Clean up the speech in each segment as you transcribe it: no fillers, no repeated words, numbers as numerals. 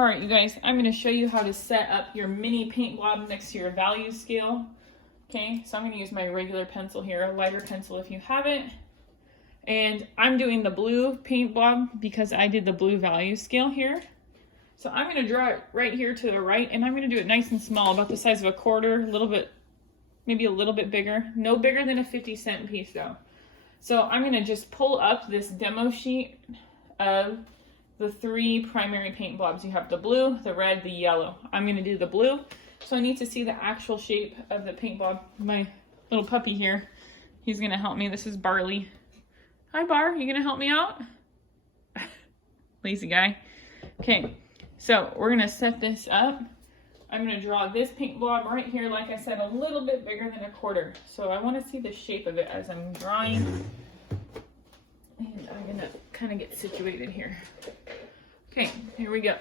All right, you guys, I'm going to show you how to set up your mini paint blob next to your value scale. Okay, so I'm going to use my regular pencil here, a lighter pencil if you have it. And I'm doing the blue paint blob because I did the blue value scale here. So I'm going to draw it right here to the right, and I'm going to do it nice and small, about the size of a quarter, a little bit, maybe a little bit bigger. No bigger than a 50-cent piece though. So I'm going to just pull up this demo sheet of the three primary paint blobs. You have the blue, the red, the yellow. I'm going to do the blue. So I need to see the actual shape of the paint blob. My little puppy here, he's going to help me. This is Barley. Hi, Bar. You going to help me out? Lazy guy. Okay, so we're going to set this up. I'm going to draw this paint blob right here, like I said, a little bit bigger than a quarter. So I want to see the shape of it as I'm drawing. And I'm going to kind of get situated here. Okay, here we go.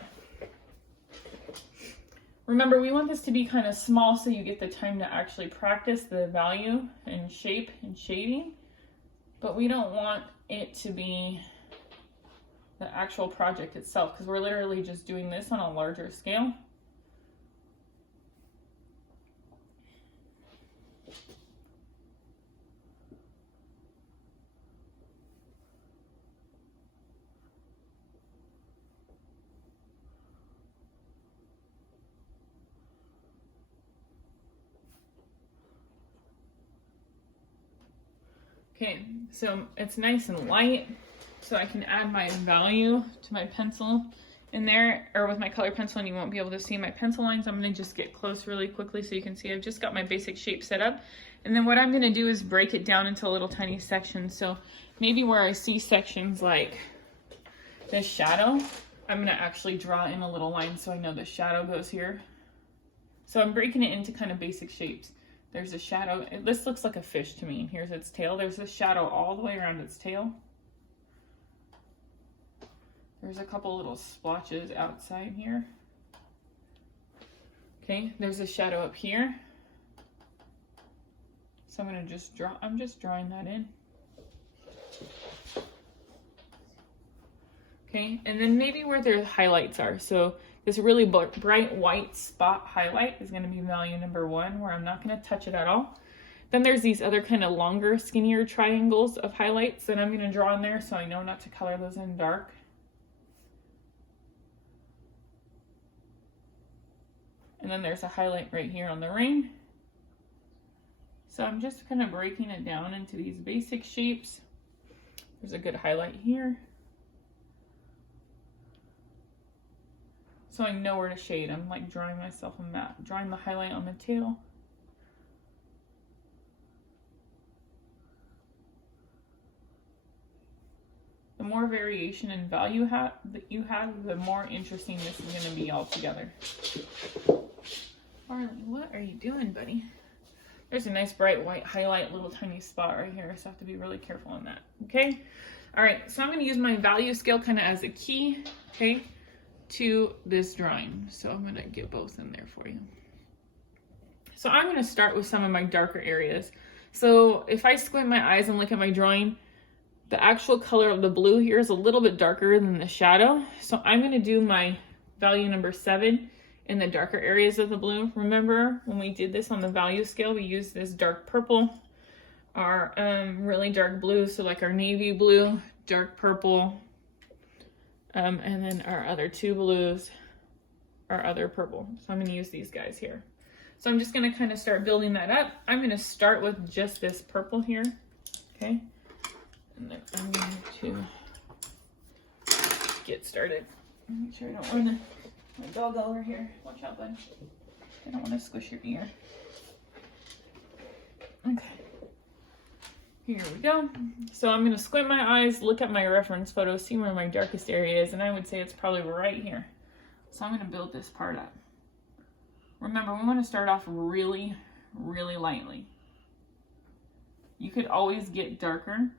Remember, we want this to be kind of small so you get the time to actually practice the value and shape and shading. But we don't want it to be the actual project itself because we're literally just doing this on a larger scale. Okay, so it's nice and light, so I can add my value to my pencil in there, or with my color pencil, and you won't be able to see my pencil lines. I'm gonna just get close really quickly so you can see I've just got my basic shape set up. And then what I'm gonna do is break it down into little tiny sections. So maybe where I see sections like this shadow, I'm gonna actually draw in a little line so I know the shadow goes here. So I'm breaking it into kind of basic shapes. There's a shadow. This looks like a fish to me. Here's its tail. There's a shadow all the way around its tail. There's a couple little splotches outside here. Okay, there's a shadow up here. So I'm just drawing that in. Okay, and then maybe where the highlights are. So this really bright white spot highlight is going to be value number 1, where I'm not going to touch it at all. Then there's these other kind of longer, skinnier triangles of highlights that I'm going to draw in there so I know not to color those in dark. And then there's a highlight right here on the ring. So I'm just kind of breaking it down into these basic shapes. There's a good highlight here. So I know where to shade. I'm like drawing myself a map, drawing the highlight on the tail. The more variation in value that you have, the more interesting this is going to be altogether. Marley, what are you doing, buddy? There's a nice bright white highlight, little tiny spot right here, so I have to be really careful on that, okay? All right, so I'm going to use my value scale kind of as a key, okay, to this drawing. So I'm going to get both in there for you. So I'm going to start with some of my darker areas. So if I squint my eyes and look at my drawing, the actual color of the blue here is a little bit darker than the shadow. So I'm going to do my value number 7 in the darker areas of the blue. Remember when we did this on the value scale, we used this dark purple, our really dark blue, so like our navy blue, dark purple, and then our other 2 blues, our other purple. So I'm going to use these guys here. So I'm just going to kind of start building that up. I'm going to start with just this purple here, okay? And then I'm going to get started. Make sure I don't run my dog over here. Watch out, bud. I don't want to squish your ear. Okay. Here we go. So I'm going to squint my eyes, look at my reference photo, see where my darkest area is, and I would say it's probably right here. So I'm going to build this part up. Remember, we want to start off really, really lightly. You could always get darker.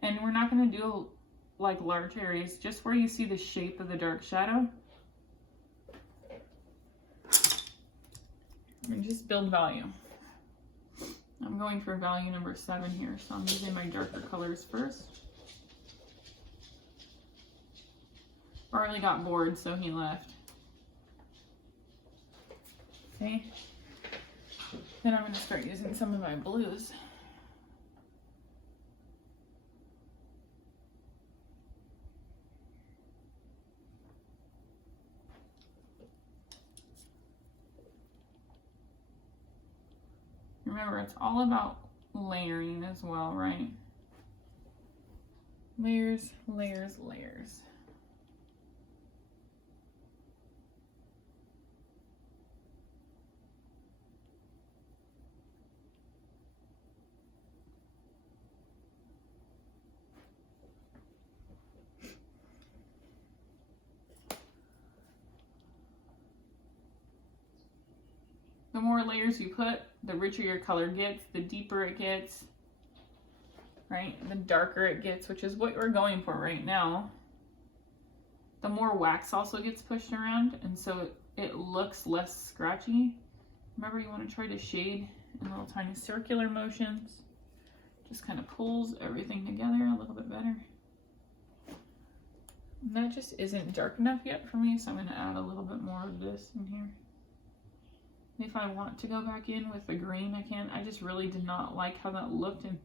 And we're not going to do like large areas, just where you see the shape of the dark shadow. And just build value. I'm going for value number 7 here, so I'm using my darker colors first. Barley got bored, so he left. Okay. Then I'm going to start using some of my blues. Remember, it's all about layering as well, right? Layers, layers, layers. The more layers you put, the richer your color gets, the deeper it gets, right? The darker it gets, which is what we're going for right now. The more wax also gets pushed around, and so it looks less scratchy. Remember, you want to try to shade in little tiny circular motions. Just kind of pulls everything together a little bit better. And that just isn't dark enough yet for me, so I'm going to add a little bit more of this in here. If I want to go back in with the green, I can. I just really did not like how that looked in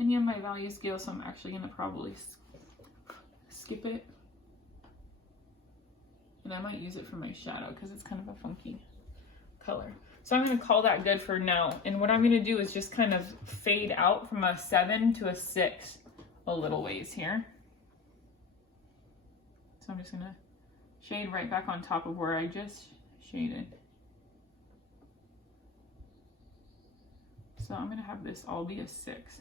any of my value scale, so I'm actually going to probably skip it. And I might use it for my shadow because it's kind of a funky color. So I'm going to call that good for now. And what I'm going to do is just kind of fade out from a 7 to a 6 a little ways here. So I'm just going to shade right back on top of where I just shaded. So I'm going to have this all be a 6.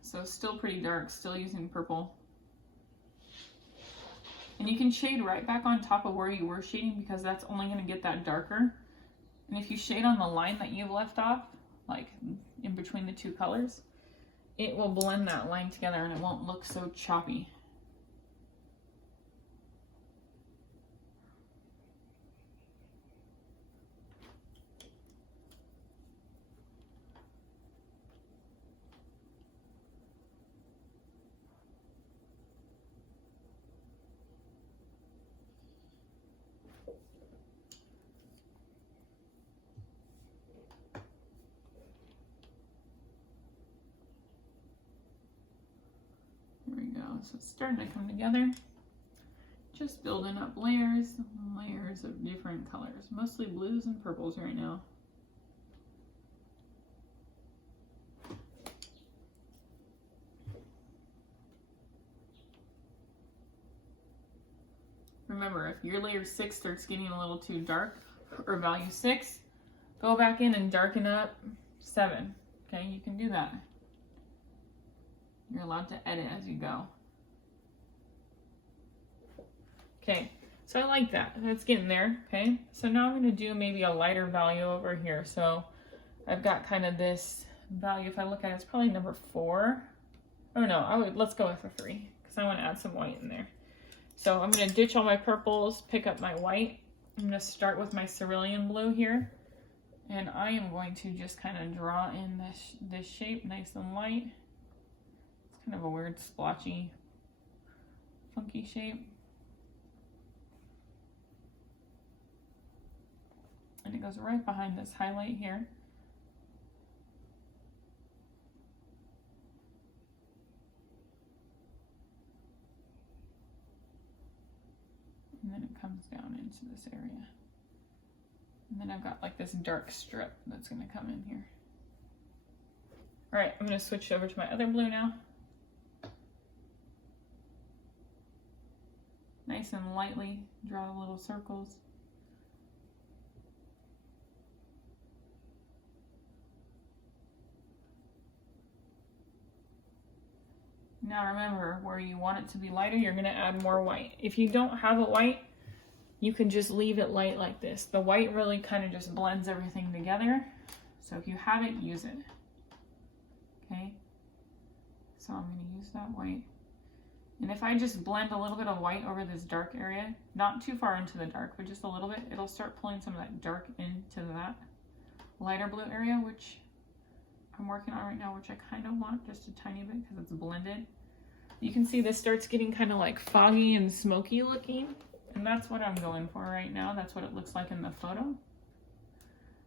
So still pretty dark, still using purple. And you can shade right back on top of where you were shading because that's only going to get that darker. And if you shade on the line that you've left off, like in between the two colors, it will blend that line together and it won't look so choppy. So it's starting to come together. Just building up layers and layers of different colors, mostly blues and purples right now. Remember, if your layer 6 starts getting a little too dark, or value 6, go back in and darken up 7. Okay, you can do that. You're allowed to edit as you go. Okay, so I like that. That's getting there, okay? So now I'm going to do maybe a lighter value over here. So I've got kind of this value. If I look at it, it's probably number 4. Oh no, let's go with a 3 because I want to add some white in there. So I'm going to ditch all my purples, pick up my white. I'm going to start with my cerulean blue here. And I am going to just kind of draw in this shape nice and light. It's kind of a weird splotchy, funky shape. And it goes right behind this highlight here. And then it comes down into this area. And then I've got like this dark strip that's going to come in here. All right, I'm going to switch over to my other blue now. Nice and lightly draw little circles. Now remember, where you want it to be lighter, you're going to add more white. If you don't have a white, you can just leave it light like this. The white really kind of just blends everything together. So if you have it, use it. Okay? So I'm going to use that white. And if I just blend a little bit of white over this dark area, not too far into the dark, but just a little bit, it'll start pulling some of that dark into that lighter blue area, which I'm working on right now, which I kind of want just a tiny bit because it's blended. You can see this starts getting kind of like foggy and smoky looking, and that's what I'm going for right now. That's what it looks like in the photo.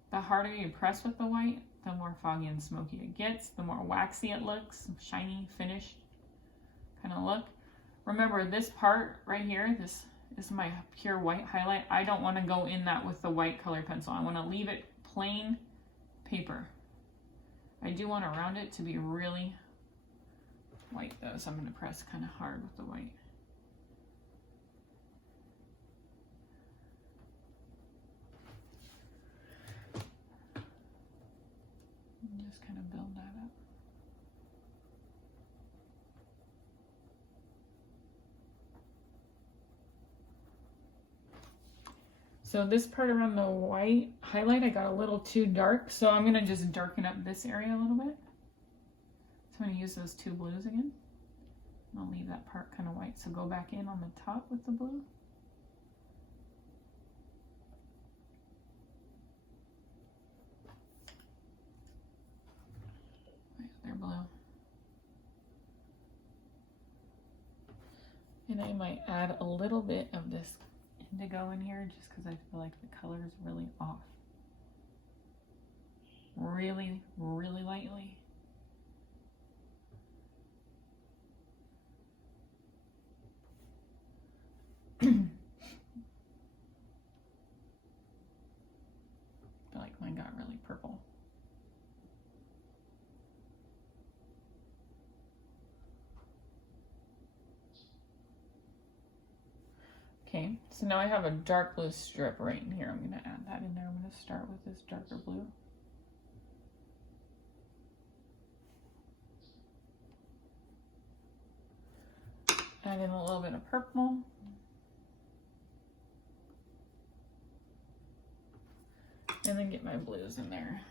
The harder you press with the white, the more foggy and smoky it gets, the more waxy it looks, shiny, finished kind of look. Remember this part right here, this is my pure white highlight. I don't want to go in that with the white colored pencil. I want to leave it plain paper. I do want to round it to be really white though, so I'm going to press kind of hard with the white. And just kind of build that up. So this part around the white highlight, I got a little too dark, so I'm going to just darken up this area a little bit. So I'm going to use those two blues again. And I'll leave that part kind of white, so go back in on the top with the blue. They're blue. And I might add a little bit of this indigo in here just because I feel like the color is really off. Really, really lightly. I feel like mine got really purple. Okay, so now I have a dark blue strip right in here. I'm going to add that in there. I'm going to start with this darker blue. Add in a little bit of purple. And then get my blues in there.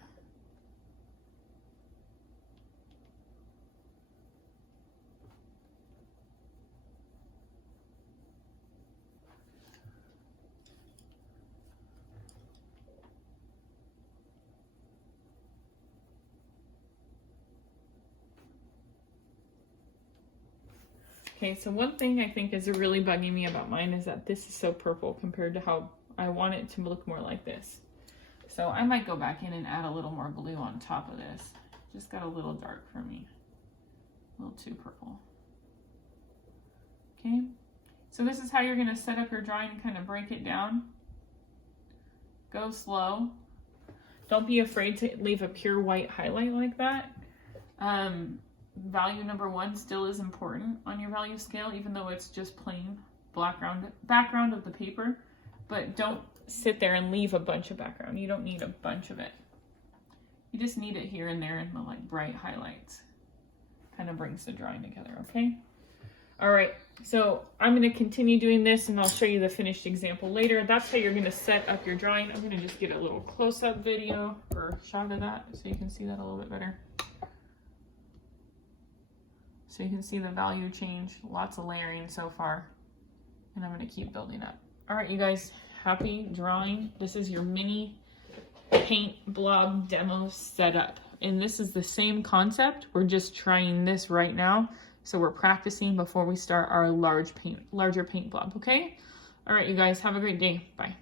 Okay, so one thing I think is really bugging me about mine is that this is so purple compared to how I want it to look more like this. So I might go back in and add a little more blue on top of this. Just got a little dark for me. A little too purple. Okay, so this is how you're gonna set up your drawing and kind of break it down. Go slow. Don't be afraid to leave a pure white highlight like that. Value number 1 still is important on your value scale, even though it's just plain background of the paper. But don't sit there and leave a bunch of background. You don't need a bunch of it. You just need it here and there in the like bright highlights. Kind of brings the drawing together, okay? All right, so I'm going to continue doing this and I'll show you the finished example later. That's how you're going to set up your drawing. I'm going to just get a little close-up video or shot of that so you can see that a little bit better. So you can see the value change, lots of layering so far, and I'm going to keep building up. All right, you guys, happy drawing. This is your mini paint blob demo setup. And this is the same concept. We're just trying this right now. So we're practicing before we start our larger paint blob, okay? All right, you guys, have a great day. Bye.